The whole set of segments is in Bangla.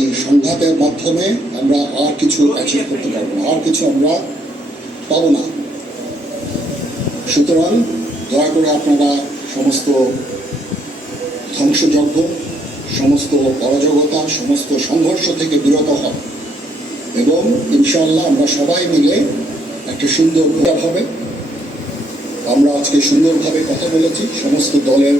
এই সংঘাতের মাধ্যমে আমরা আর কিছু অ্যাচিভ করতে পারব না, আর কিছু আমরা পাবো না। সুতরাং দয়া করে আপনারা সমস্ত ধ্বংসযজ্ঞ, সমস্ত অরাজকতা সমস্ত সংঘর্ষ থেকে বিরত হন এবং ইনশাল্লাহ আমরা সবাই মিলে একটা সুন্দর হবে। আমরা আজকে সুন্দরভাবে কথা বলেছি, সমস্ত দলের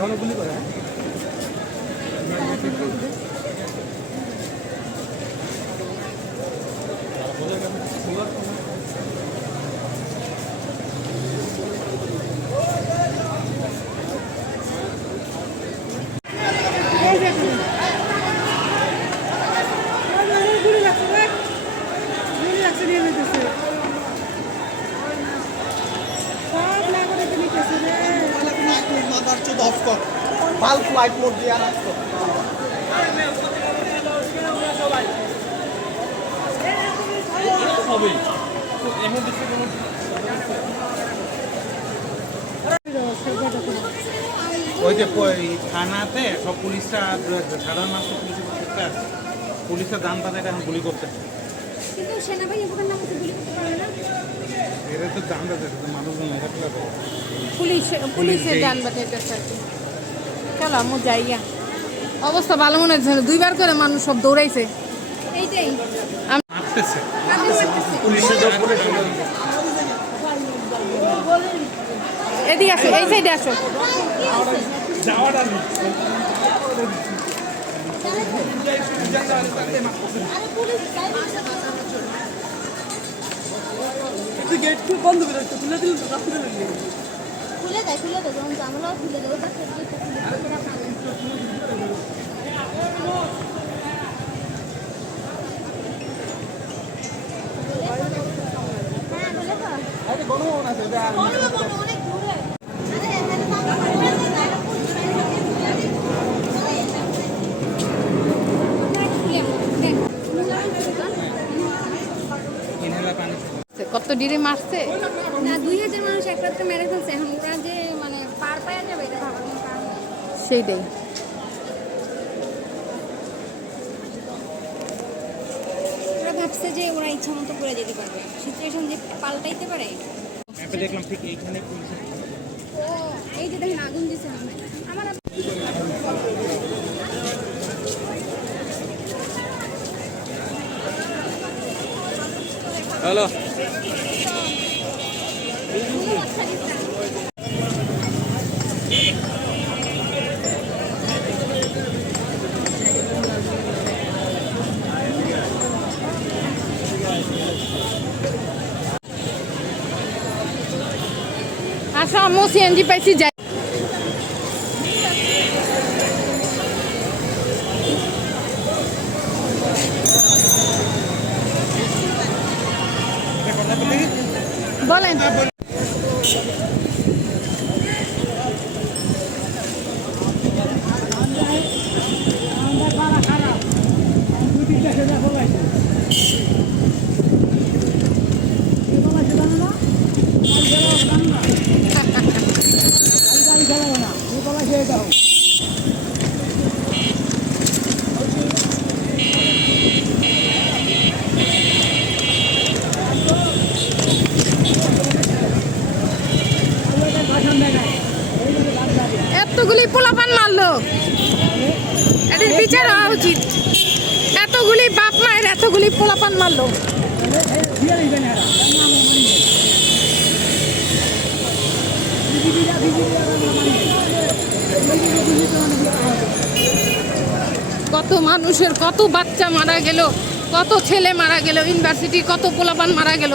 প্রতি গুলি লাগছে রে গুলি চোদ অফ কর বাল্ব লাইট মোড দিয়ে আর আসতো ওই যে থানাতে সব পুলিশরা সাধারণ মানুষ পুলিশ করতে আসে পুলিশরা দান পাতে এখন গুলি কিন্তু সেনাবাহিনী গুলি করতে পারবে না। পুলিশ পুলিশের আর কি চলো আমু যাইয়া অবস্থা ভালো মনে হচ্ছে দুইবার করে মানুষ সব দৌড়াইছে। এইটাই। এদিকে আসো এই সাইডে আসো। যাওয়াটা আরে গেট গেট বন্ধ করে খুলে দিল খুলে দিল খুলে দেয় খুলে দেয় যখন জামলা খুলে দেয় ওটা খুলে দেয় হ্যাঁ বলে তো আরে কোনো না সেটা বড় বড় অনেক দূরে আরে এখানে তো আমরা ইনহেলার পানি কত ডিরে মারছে? না দুই হাজার মানুষ এক রাত্রে মেরে ফেলছে। এখন ওরা যে মানে পার পাওয়া যাবে এটা ভাবার কোনো কারণ সেইটাই। ওরা ভাবছে যে ওরা ইচ্ছা মতো করে যেতে পারবে। সিচুয়েশন যে পাল্টাইতে পারে। ম্যাপে দেখলাম ঠিক এইখানে ও এই যে দেখেন আগুন দিছে আমার হ্যালো। আসো আমু সিএনজি পাইছি যাই। বলেন বিচার হওয়া উচিত। এতগুলি বাপ মায়ের এতগুলি পোলাপান মারলো। কত মানুষের, কত বাচ্চা মারা গেল, কত ছেলে মারা গেল, ইউনিভার্সিটি, কত পোলাপান মারা গেল।